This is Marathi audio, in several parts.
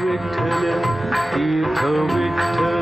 विठ्ठल तीर्थ विठ्ठल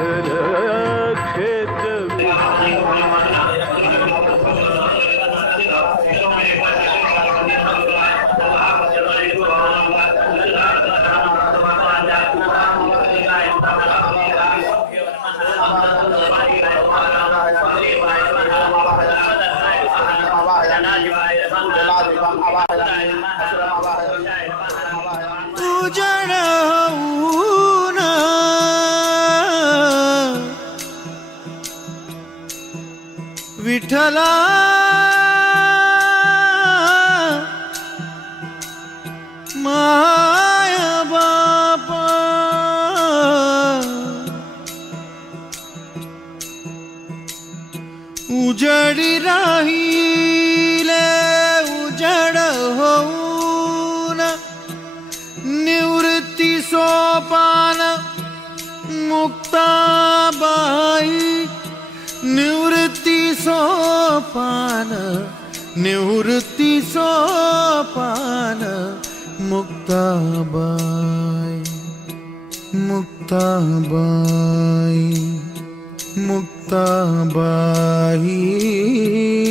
Altyazı विठ्ठला माय बाप। उजडी राहिले सोपान निवृत्ती सोपान मुक्ताबाई मुक्ताबाई मुक्ताबाई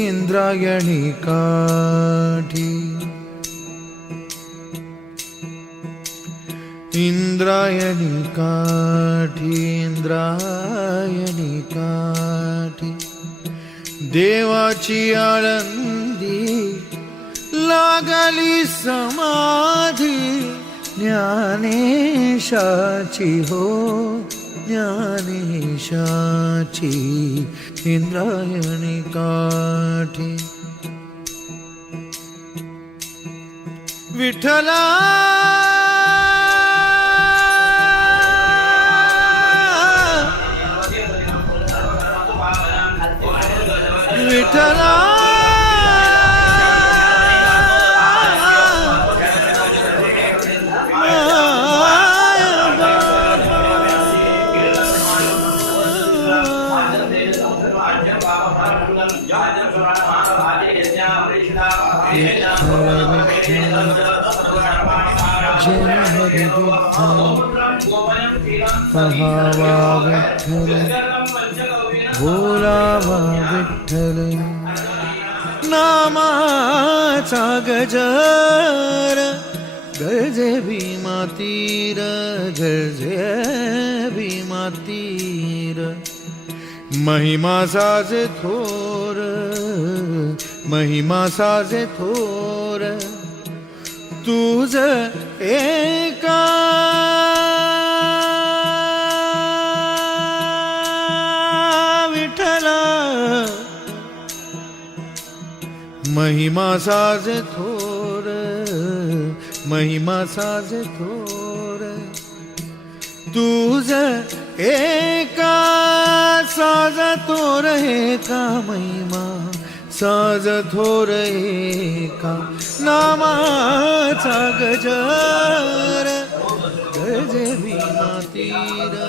इंद्रायणी काठी. इंद्रायणी काठी इंद्रायणी काठी. देवाची आळंदी लागली समाधी ज्ञानेशाची हो ज्ञानेशाची इंद्रायणी काठी. विठला చలా فهوى وكلا विठ्ठल विठ्ठल बोलावा विठ्ठल. नामाचा गजर गरजे भीमातीर गरजे भीमातीर महिमा साजे थोर महिमा साजे थोर. तुझ एका महिमा साज थोर, महिमा साज थोर। तुझ एका साज थोर, एका महिमा साज थोर, एका नामाचा गजर। गरजे विना तीर।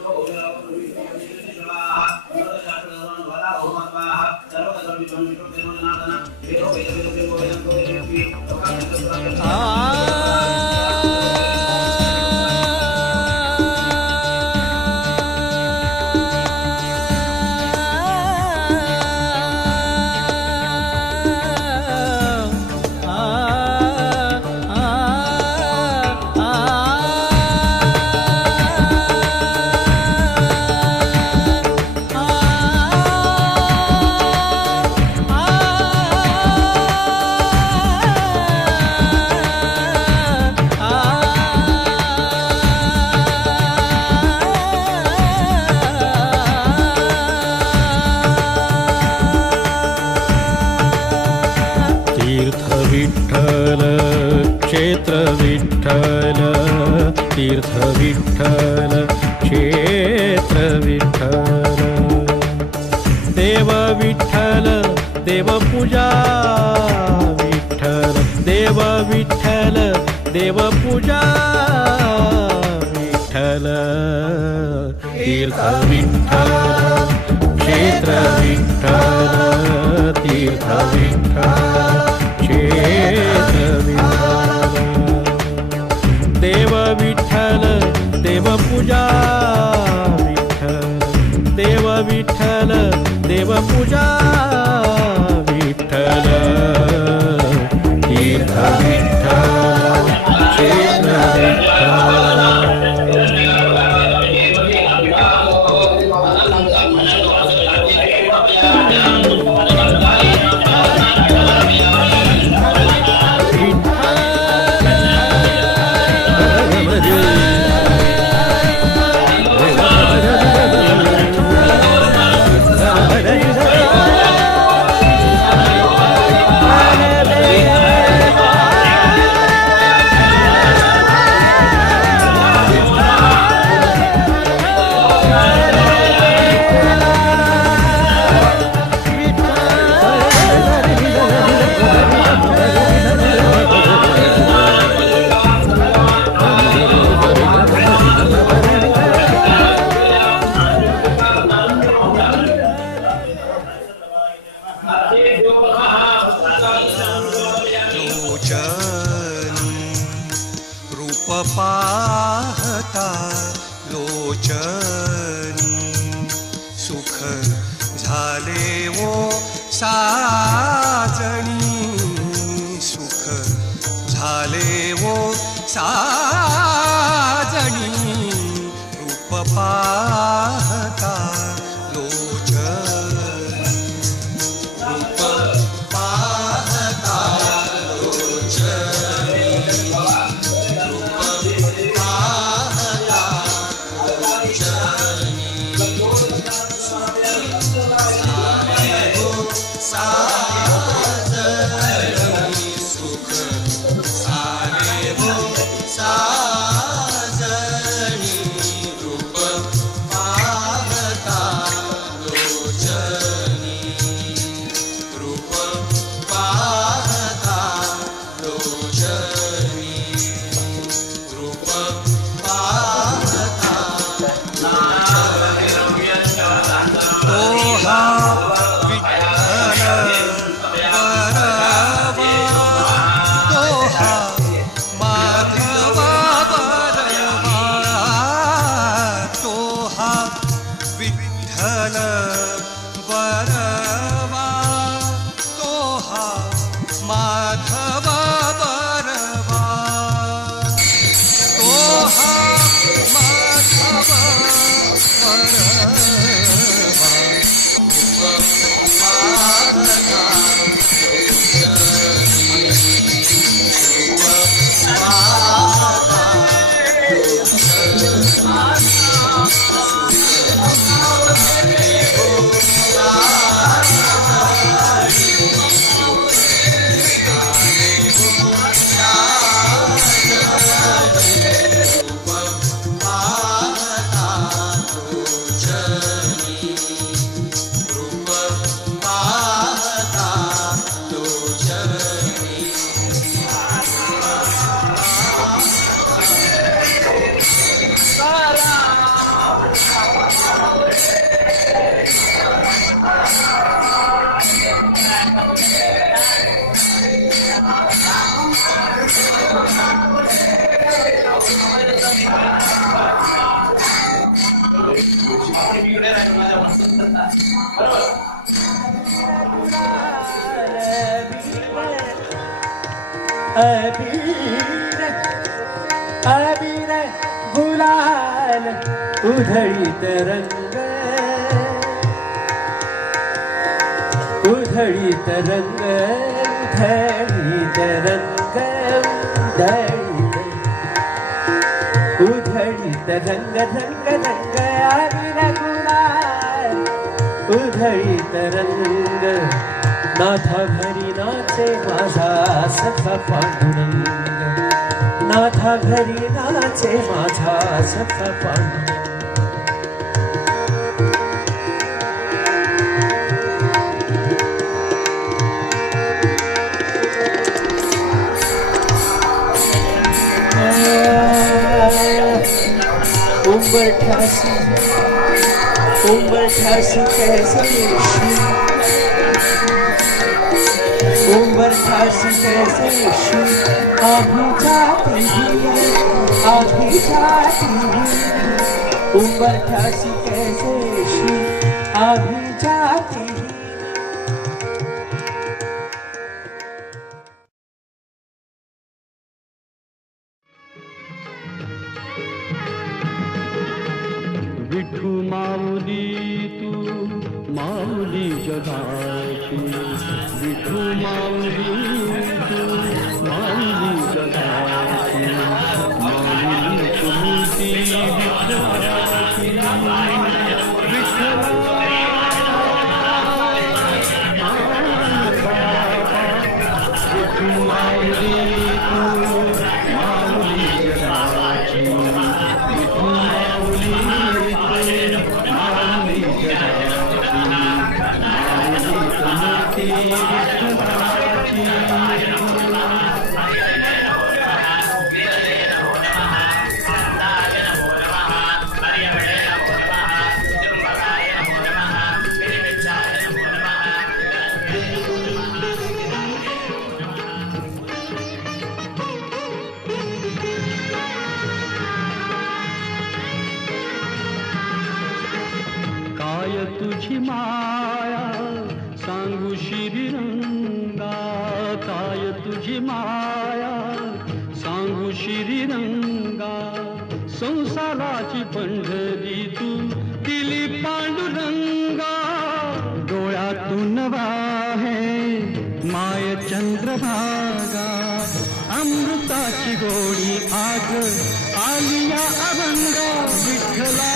क्षेत्र विठ्ठल। देव विठ्ठल देवपूजा विठ्ठल। देव विठ्ठल देवपूजा विठ्ठल। तीर्थ विठ्ठल, क्षेत्र विठ्ठल। तीर्थ विठ्ठल, क्षेत्र विठ्ठल। देव विठ्ठल देवपूजा देवपूजा विठ्ठल तीर्थ लोचन रूप पाहता लोचन सुख झाले वो साजणी सुख झाले वो सा उधळीत रंग तरंग रंग तरंग रंग उधळीत तरंग रंग रंग रघुरा अबीर तरंग नाथा घरी नाचे माझा सखा पांडुरंग. नाथा घरी नाचे माझा सखा पांडुरंग. उंबर ठासी उंबर ठासी कैसे उंबर ठासी कैसे आधी जाती आधी जाती उंबर ठासी कैसे आधी जाती अमृताची गोडी आग आलिया अभंगा विठ्ठला.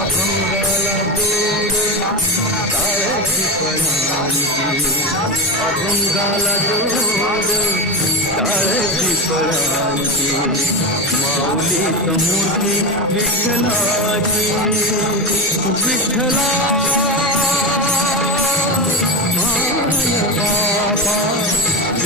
अभंगाला जोड काळ्याची परांची अभंगाला जोड काळ्याची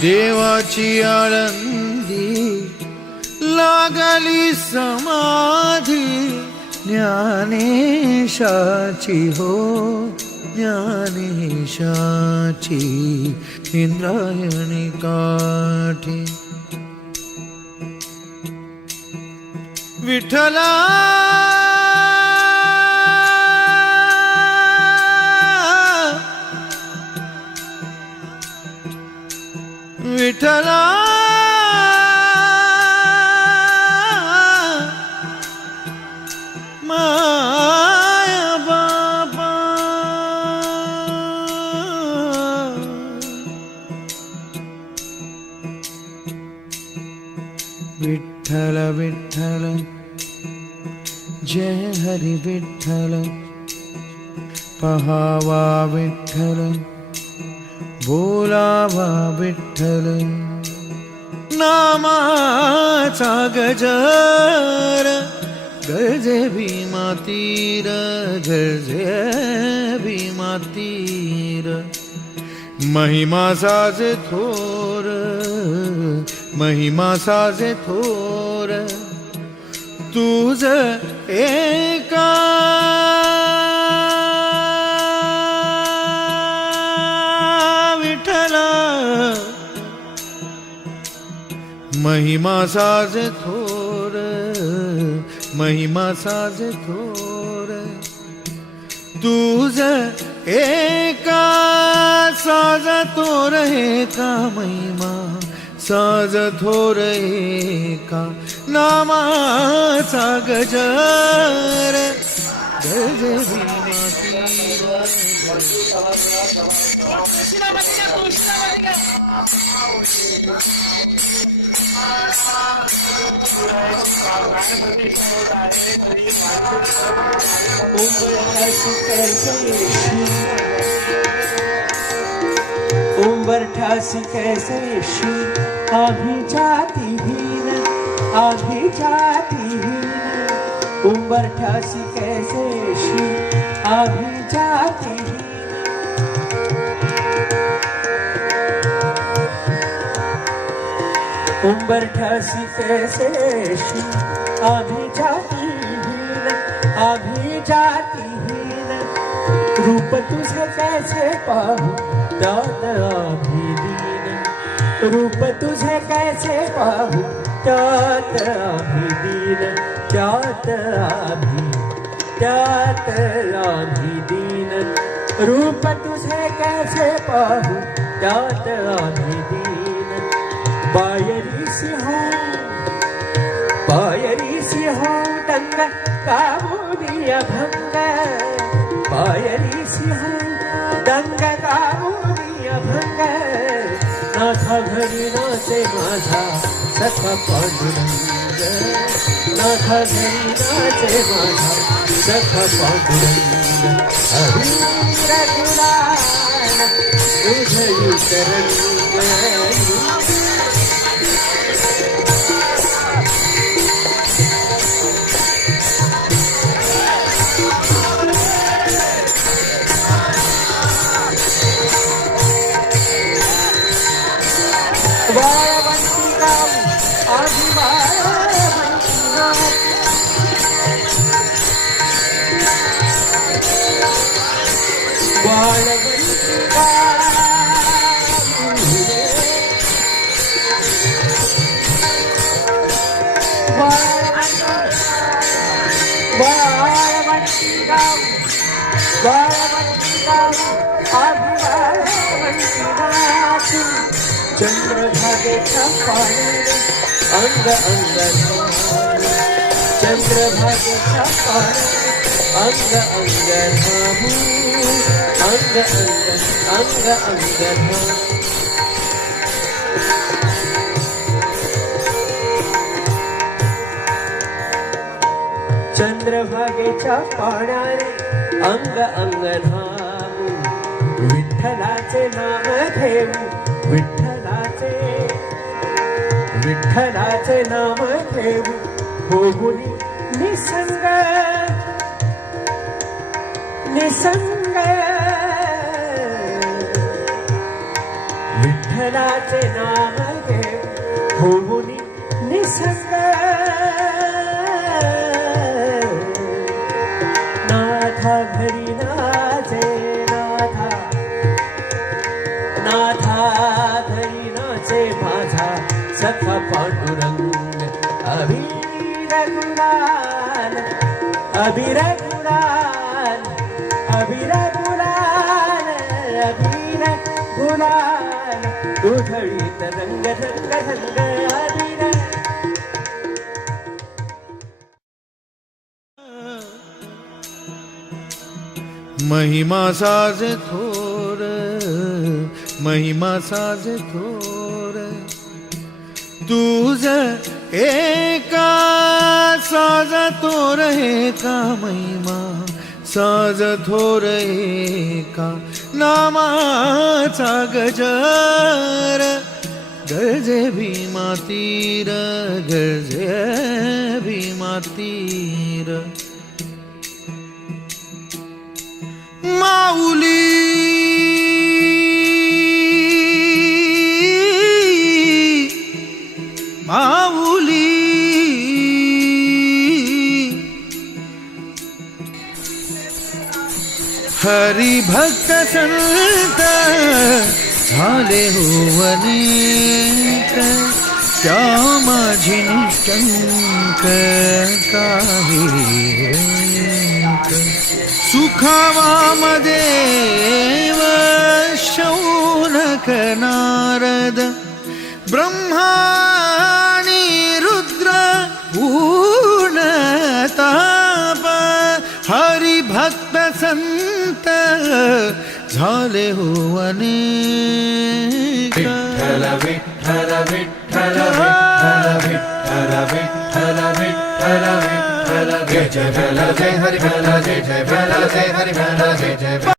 देवाची आळंदी लागली समाधी ज्ञानेशाची हो ज्ञानेशाची इंद्रायणी काठी। विठ्ठला विठला माया बाबा। विठल विठल जय हरि विठल पहावा विठल बोलावा विठ्ठल. नामाचा गजर गरजे भीमा तीर गरजे भीमातीर महिमा साजे थोर महिमा साजे थोर. तुझ ए महिमा साज थोर, महिमा साज थोर। तुझ एका साज थोर, एका महिमा साज थोर, एका नामाचा गजर गज भीमा उम्र ठासी कैसे ऋषि अभी जाती हीन अभी जाती हीन उम्र ठासी कैसे ऋषि अभी जाती हीन उंबर ठासी कैसे आभी जाती हीन आभी जाती हीन। रूप तुझे कैसे पाहू त्यात आभी दीन। रूप तुझे कैसे पाहू त्यात आभी दीन। त्यात आभी त्यात आभी दीन। रूप तुझे कैसे पाहू त्यात आभी दीन। बायरी दंग कामुनिया भंग पायरी सिंह दंग कामुनिया भंग नाथा घरी नाचे माझा सख पांडुरंग नाथा घरी नाचे माझा सख पांडुरंग हरी रघुराय चंद्रभागेचा पाणी अंग अंग चंद्रभागेचा पाणी अंग अंग अंग अंग अंग अंग धामू चंद्रभागेच्या पाण्याने अंग अंग धाम विठ्ठलाचे नाम घेऊ विठ्ठलाचे विठ्ठलाचे नाम घेऊ होऊनी निसंग निसंग. विठ्ठलाचे नाम घेऊ होऊनी अभिर गुलाल अभिर गुलाल अभिर गुलाल दुधळीत रंग रंग रंग महिमा साज थोर महिमा साज थोर तुझ एका साज थोर एका महिमा? साज थोर एका नामाचा गजर? गरजे भीमा तीर गरजे भीमा तीर माऊली हरिभक्त संत झाले हो निशंक काही एक. सुखावामध्ये शौनक नारद ब्रह्माणी झाले हो अनेक विठ्ठल विठ्ठल विठ्ठल विठ्ठल विठ्ठल विठ्ठल विठ्ठल जय जय भला जय हरि भला जय जय भला जय हरि भला जय जय